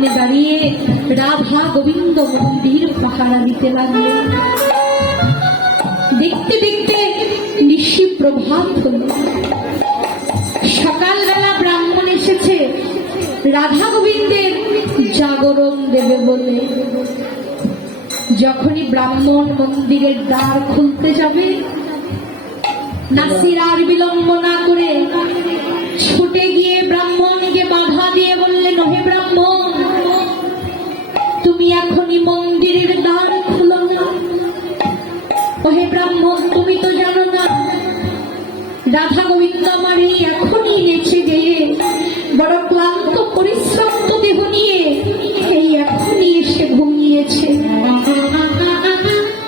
সামনে দাঁড়িয়ে রাধা গোবিন্দ মন্দির পাহারা দিতে লাগলেন দেখতে দেখতে নিশি প্রভাত হল। সকালবেলা ব্রাহ্মণ এসেছে। রাধা গোবিন্দের জাগরণ দেবে বলে। যখনই ব্রাহ্মণ মন্দিরের দ্বার খুলতে যাবে নাসির আর বিলম্ব না ওহে ব্রাহ্মণ তুমি তো জানো না। রাধা গোবিন্দ আমার এই এখনই নেচে গিয়ে বড় ক্লান্ত পরিশ্রান্ত দেহ নিয়ে, এই এখনই এসে ঘুমিয়েছে।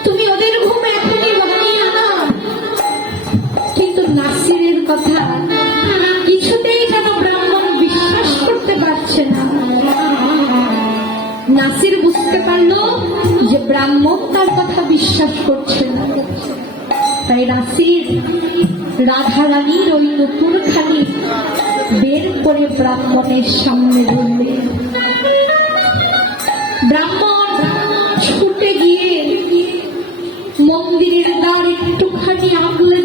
তুমি ওদের ঘুম এখনই ভাঙিয়ে না কিন্তু নাসিরের কথা কিছুতেই যেন ব্রাহ্মণ বিশ্বাস করতে পারছে না। নাসির বুঝতে পারল যে ব্রাহ্মণ তার কথা বিশ্বাস করছে তাই নাসির রাধা রানীর ওই নতুন খানি বের করে ব্রাহ্মণের সামনে ধরবে ব্রাহ্মণ ছুটে গিয়ে মন্দিরের দ্বার একটুখানি আগলে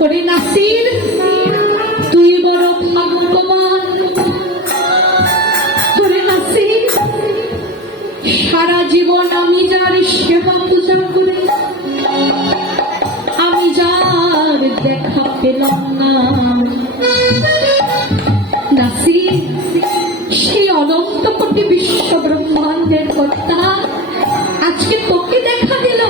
ওরে নাসির তুই বড় ভাগ্যবান ওরে নাসির সারা জীবন আমি যার সেবা পূজা করে। আমি যার দেখা পেলাম না। নাসির সেই অনন্ত কোটি বিশ্ব ব্রহ্মাণ্ডের কর্তা। আজকে তোকে দেখা দিল।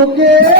বুকে